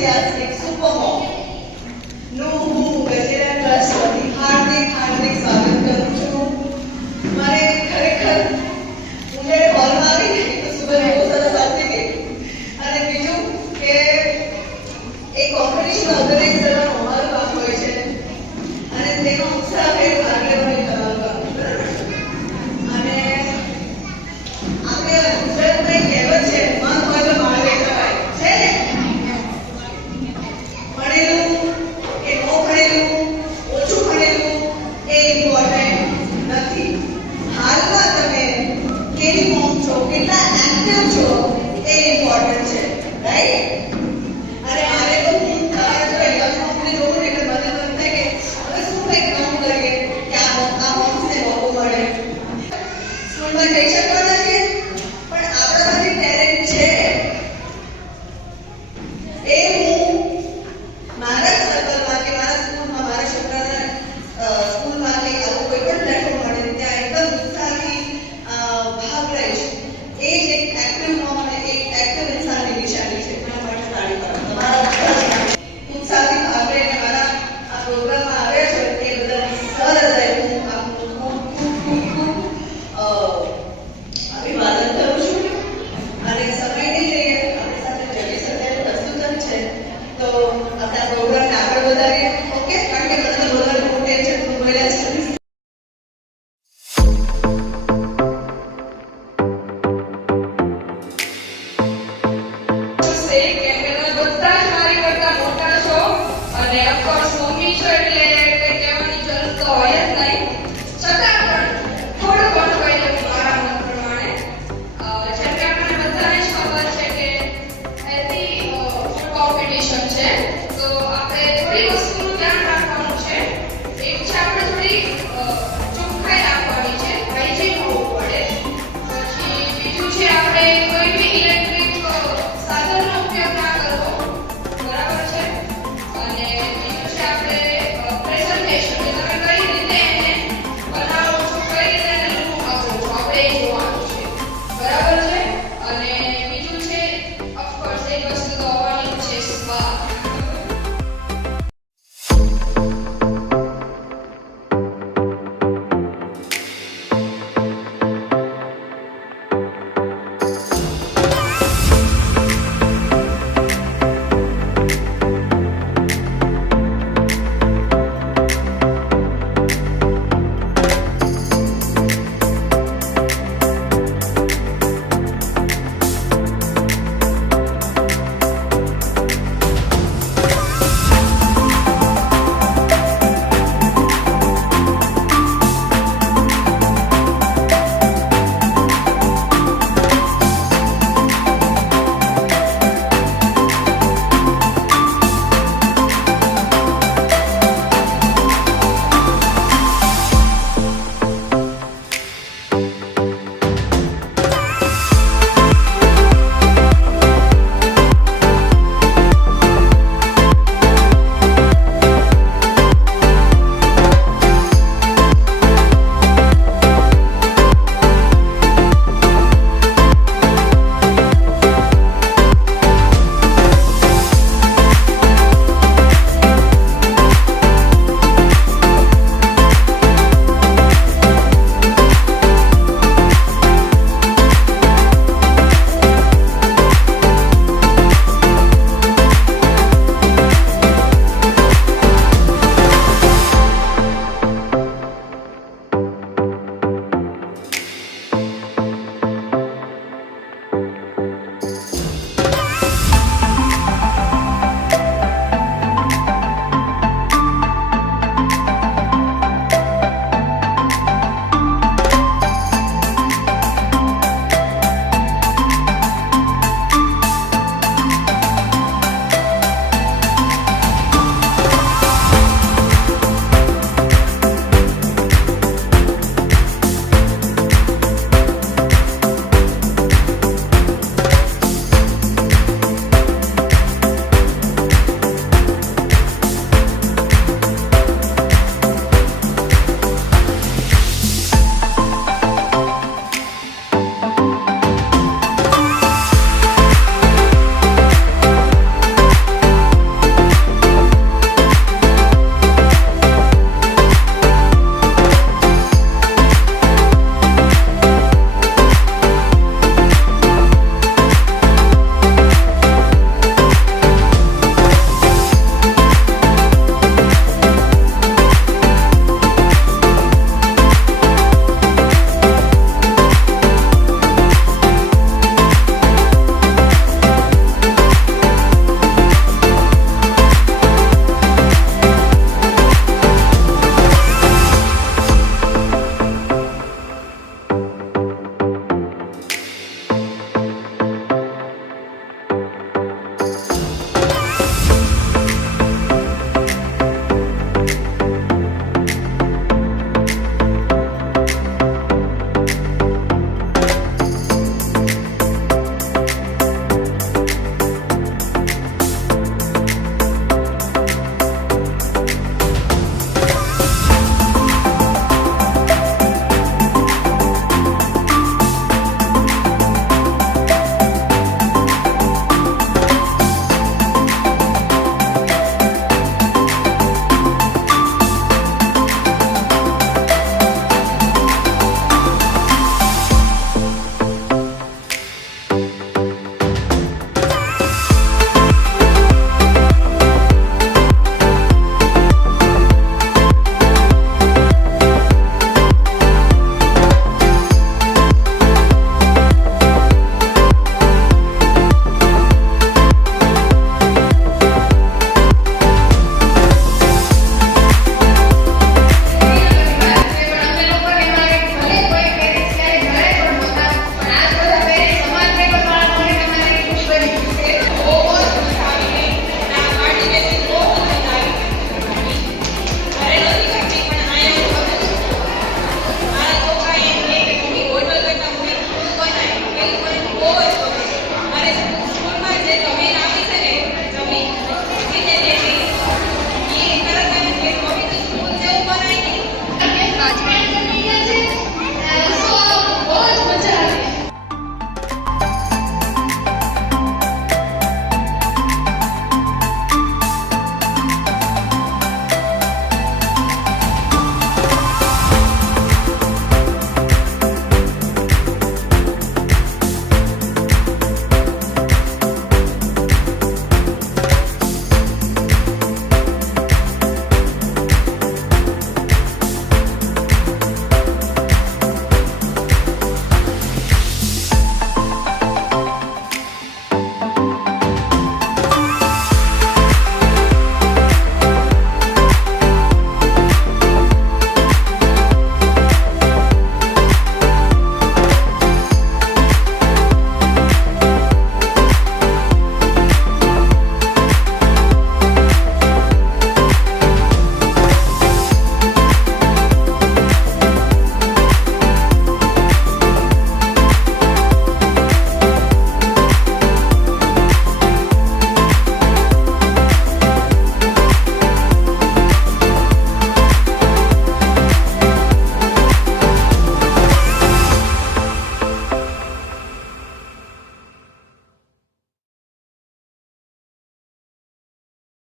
enthusiastic supermom નું હું Gajera trust વતી હાર્દિક સ્વાગત કરું છું. મને ખરેખર ઉમેર હોલમાં આવી ગઈ તો સુબહ બહુ સરસ આવતી ગઈ. અને બીજું કે એ કોમ્પિટિશન ઓર્ગેનાઇઝ કરવાનો અમારો કામ હોય છે અને તેનો ઉત્સાહભેર ભાગ લેવાનો તમારું કામ. અને આપણે ગુજરાતમાં એક કહેવત છે, મન હોય તો માળવે જવાય છે ને. ભણેલું કે ન ભણેલું, ઓછું ભણેલું એ ઇમ્પોર્ટન્ટ નથી. હાલમાં તમે કેવી ફોર્મ છો, કેટલા એક્ટિવ છો એ ઇમ્પોર્ટન્ટ છે, રાઈટ? અને મારે તો હું તમારા જો એવા ફોર્મને જોઉં ને એટલે મને મન થાય કે હવે શું કંઈક કામ કરીએ કે આ ફોર્મ્સને મોકો મળે. સ્કૂલમાં જઈ શકવાના છીએ પણ આપણામાં જે ટેલેન્ટ છે એ હું મારા સર્કલમાં કે મારા સ્કૂલમાં, મારા છોકરાના સ્કૂલમાં કે આવું કોઈ પણ પ્લેટફોર્મ મળે ત્યાં એકદમ ઉત્સાહથી ભાગ લઈશ. એ જ એક એક્ટિવ મોમ અને એક એક્ટિવ ઇન્સાનની નિશાની છે. એના માટે તાળી પાડો. તમારા ઉત્સાહથી ભાગ લઈને મારા આ પ્રોગ્રામમાં આવ્યા છો એ બદલ સહૃદય હું આપનું ખૂબ અભિવાદન કરું છું. અને સમય નહીં લઈએ, આપણી સાથે જગીશ અત્યારે પ્રસ્તુત જ છે તો આપણા પ્રોગ્રામને આગળ વધારીએ. ઓકે? કારણ કે બધા બોલવાનું બહુ ટેન્શન હું બોલ્યા છે. છે તો આપણે થોડી વસ્તુ